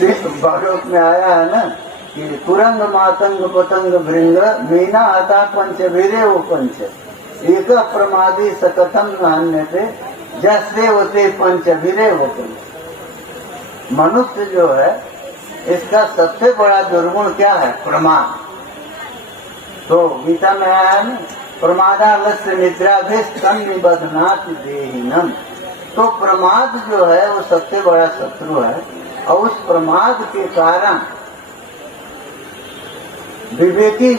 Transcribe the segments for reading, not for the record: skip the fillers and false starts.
इसी भागवत में आया है ना कि कुरंग मातंग पतंग भृंग मीना आता पंच वीरे वो पंच एक प्रमादी सकथम अन्य थे जैसे होते पंच वीरे वो पंच। मनुष्य जो है इसका सबसे बड़ा दुर्गुण क्या है? प्रमाद। तो गीता में आया है ना, प्रमादालस्य निद्राभिस्तन्निबध्नात् देहिनम्। तो प्रमाद जो है वो सबसे बड़ा शत्रु है, और उस प्रमाद के कारण विवेकी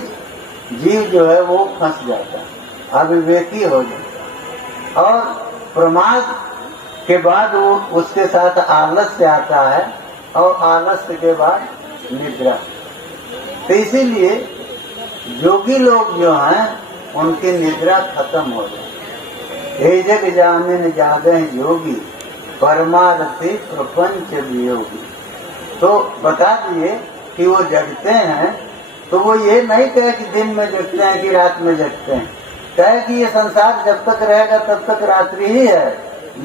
जीव जो है वो फंस जाता है, अविवेकी हो जाता। और प्रमाद के बाद वो उसके साथ आलस्य आता है, और आलस्य के बाद निद्रा। तो इसीलिए योगी लोग जो हैं उनकी निद्रा खत्म हो जाए। हे जग जामिन जागे योगी परमारथी प्रपंच वियोगी। तो बता दिए कि वो जगते हैं, तो वो ये नहीं कहे कि दिन में जगते हैं कि रात में जगते हैं, कहे कि ये संसार जब तक रहेगा तब तक रात्रि ही है।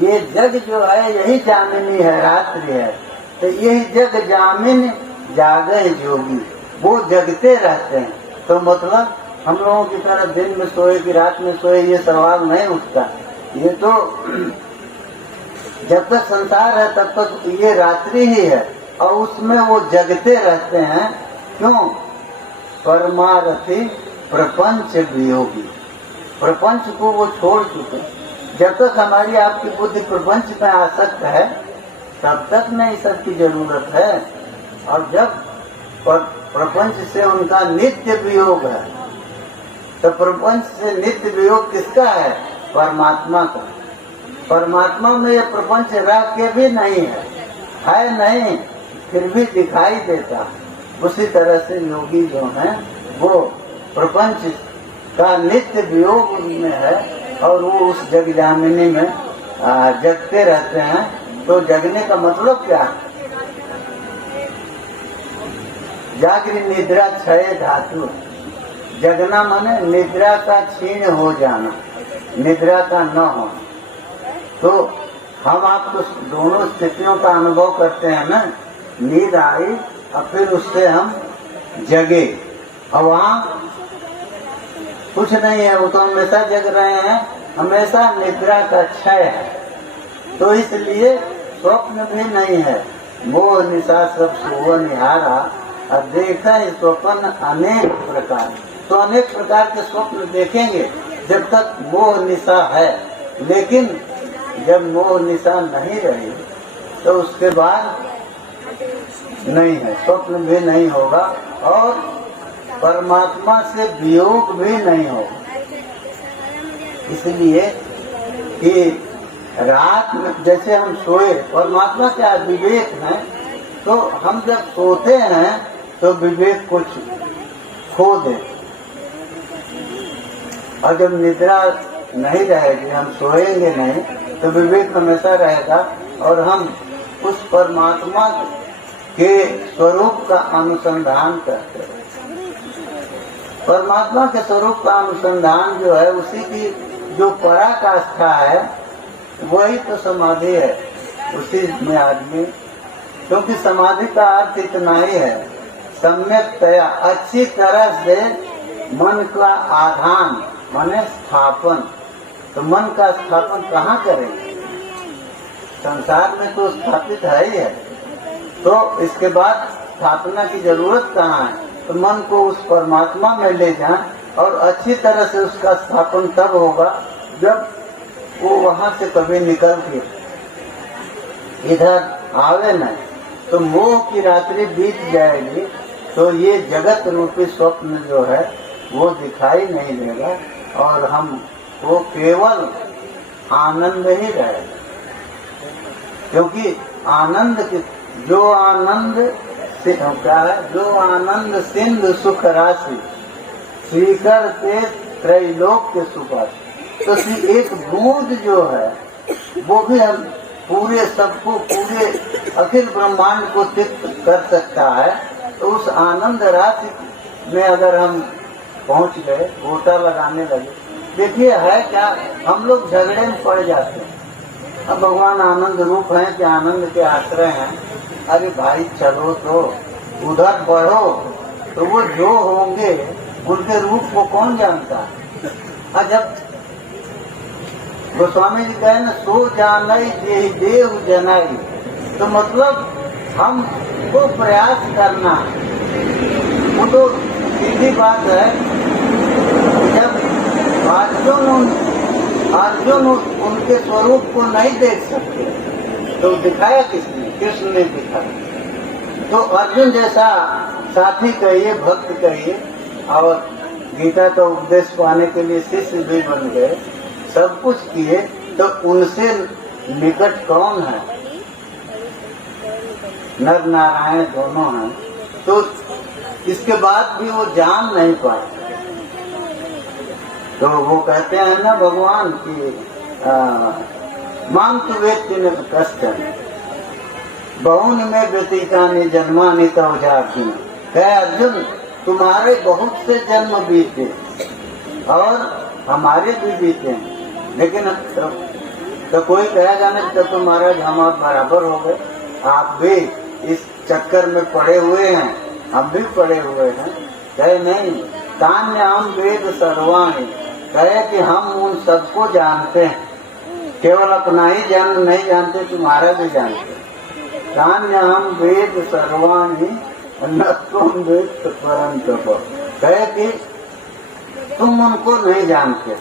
ये जग जो है यही जामिनी है, रात्रि है। तो यही जग जामिन जागे योगी, वो जगते रहते हैं। तो मतलब हम लोगों की तरह दिन में सोए कि रात में सोए ये सवाल नहीं उठता। ये तो जब तक संसार है तब तक ये रात्रि ही है, और उसमें वो जगते रहते हैं। क्यों? परमारथी प्रपंच वियोगी, प्रपंच को वो छोड़ चुके। जब तक हमारी आपकी बुद्धि प्रपंच में आसक्त है तब तक नहीं सबकी जरूरत है, और जब प्रपंच से उनका नित्य वियोग है, तो प्रपंच से नित्य वियोग किसका है? परमात्मा का। परमात्मा में ये प्रपंच रह के भी नहीं है नहीं, फिर भी दिखाई देता। उसी तरह से योगी जो है वो प्रपंच का नित्य वियोग में है, और वो उस जग जामिनी में जगते रहते हैं। तो जगने का मतलब क्या है? जागृ निद्रा क्षय धातु। जगना माने निद्रा का क्षीण हो जाना, निद्रा का न हो। तो हम आपको दोनों स्थितियों का अनुभव करते हैं ना, नींद आई और फिर उससे हम जगे, और वहाँ कुछ नहीं है, वो तो हमेशा जग रहे हैं, हमेशा निद्रा का क्षय है। तो इसलिए स्वप्न भी नहीं है। मोह निशा सब सुबह निहारा, और देखा है स्वप्न अनेक प्रकार। तो अनेक प्रकार के स्वप्न देखेंगे जब तक मोह निशा है, लेकिन जब मोह निशा नहीं रही तो उसके बाद नहीं है, स्वप्न भी नहीं होगा, और परमात्मा से वियोग भी नहीं होगा। इसलिए कि रात में जैसे हम सोए, परमात्मा क्या विवेक है, तो हम जब सोते हैं तो विवेक को खो दे, और जब निद्रा नहीं रहेगी, हम सोएंगे नहीं, तो विवेक हमेशा रहेगा, और हम उस परमात्मा के स्वरूप का अनुसंधान करते हैं। परमात्मा के स्वरूप का अनुसंधान जो है, उसी की जो पराकाष्ठा है वही तो समाधि है। उसी में आदमी, क्योंकि समाधि का अर्थ इतना ही है, सम्यकतया अच्छी तरह से मन का आधान माने स्थापन। तो मन का स्थापन कहाँ करेंगे? संसार में तो स्थापित है ही है, तो इसके बाद स्थापना की जरूरत कहाँ है? तो मन को उस परमात्मा में ले जाएं, और अच्छी तरह से उसका स्थापन तब होगा जब वो वहाँ से कभी निकल के इधर आवे नहीं। तो मोह की रात्रि बीत जाएगी, तो ये जगत रूपी स्वप्न जो है वो दिखाई नहीं देगा, और हम वो केवल आनंद ही रहेगा। क्योंकि आनंद जो आनंद क्या है, जो आनंद सिंधु सुख राशि श्रीकर ते त्रैलोक्य सुपाशि। तो एक बूंद जो है वो भी हम पूरे सबको, पूरे अखिल ब्रह्मांड को तृप्त कर सकता है। तो उस आनंद राशि में अगर हम पहुंच गए, गोता लगाने लगे, देखिए है क्या, हम लोग झगड़े में पड़ जाते हैं। अब भगवान आनंद रूप हैं कि आनंद के आश्रय हैं, अरे भाई चलो तो उधर बढ़ो, तो वो जो होंगे उनके रूप को कौन जानता है। जब गोस्वामी जी कहे न सो जानई जे देव जनाई, तो मतलब हमको प्रयास करना। वो तो सीधी बात है, जब अर्जुन उनके स्वरूप को नहीं देख सकते तो दिखाया किसने? कृष्ण ने दिखाया। तो अर्जुन जैसा साथी कहिए, भक्त कहिए, और गीता का उपदेश पाने के लिए शिष्य भी बन गए, सब कुछ किए, तो उनसे निकट कौन है? नर नारायण दोनों हैं। तो इसके बाद भी वो जान नहीं पाए। तो वो कहते हैं ना भगवान की माम तु व्यक्ति ने कष्ट बहुन में व्यतीता ने जन्मा नहीं तव जाती। कहे अर्जुन तुम्हारे बहुत से जन्म बीते और हमारे भी बीते हैं, लेकिन तो कोई कहेगा नहीं तब तो महाराज हम आप बराबर हो गए, आप भी इस चक्कर में पड़े हुए हैं, हम भी पड़े हुए हैं। कहे नहीं, कान्य हम वेद सर्वाणी, कहे कि हम उन सबको जानते हैं, केवल अपना ही जन्म नहीं जानते, तुम्हारा भी जानते। कान्य हम वेद सर्वाणी न तुम वेद परंतप, कहे कि तुम उनको नहीं जानते।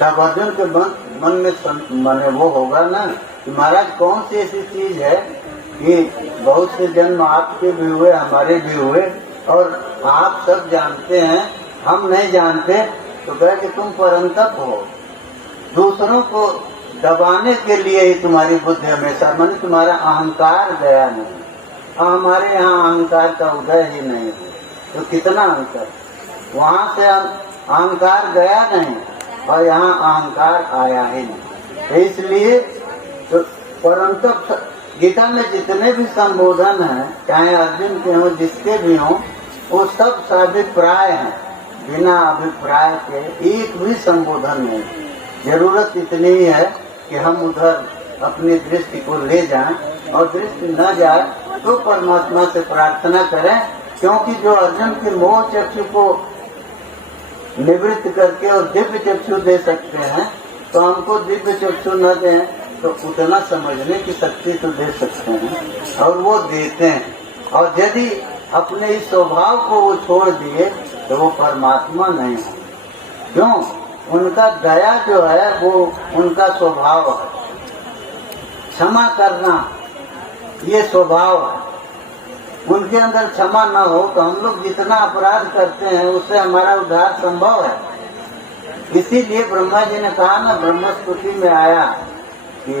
तब अर्जुन के मन में वो होगा ना कि महाराज कौन सी ऐसी चीज है कि बहुत से जन्म आपके भी हुए, हमारे भी हुए, और आप सब जानते हैं, हम नहीं जानते। तो कहे कि तुम परंतप हो, दूसरों को दबाने के लिए ही तुम्हारी बुद्धि हमेशा, मन तुम्हारा अहंकार गया नहीं, हमारे यहाँ अहंकार का उदय ही नहीं। तो कितना अंतर, वहाँ से अहंकार गया नहीं और यहाँ अहंकार आया ही नहीं। तो इसलिए तो परंतु गीता में जितने भी संबोधन हैं, चाहे अर्जुन के हों, जिसके भी हों, वो सब साभिप्राय हैं, बिना अभिप्राय के एक भी संबोधन नहीं। जरूरत इतनी ही है कि हम उधर अपनी दृष्टि को ले जाएं, और दृष्टि न जाए तो परमात्मा से प्रार्थना करें, क्योंकि जो अर्जुन के मोह चक्षु को निवृत्त करके और दिव्य चक्षु दे सकते हैं, तो हमको दिव्य चक्षु न दें तो उतना समझने की शक्ति तो दे सकते हैं, और वो देते हैं। और यदि अपने इस स्वभाव को वो छोड़ दिए तो वो परमात्मा नहीं है। क्यों? उनका दया जो है वो उनका स्वभाव है, क्षमा करना ये स्वभाव है। उनके अंदर क्षमा न हो तो हम लोग जितना अपराध करते हैं उससे हमारा उद्धार संभव है। इसीलिए ब्रह्मा जी ने कहा ना, ब्रह्मस्तुति में आया कि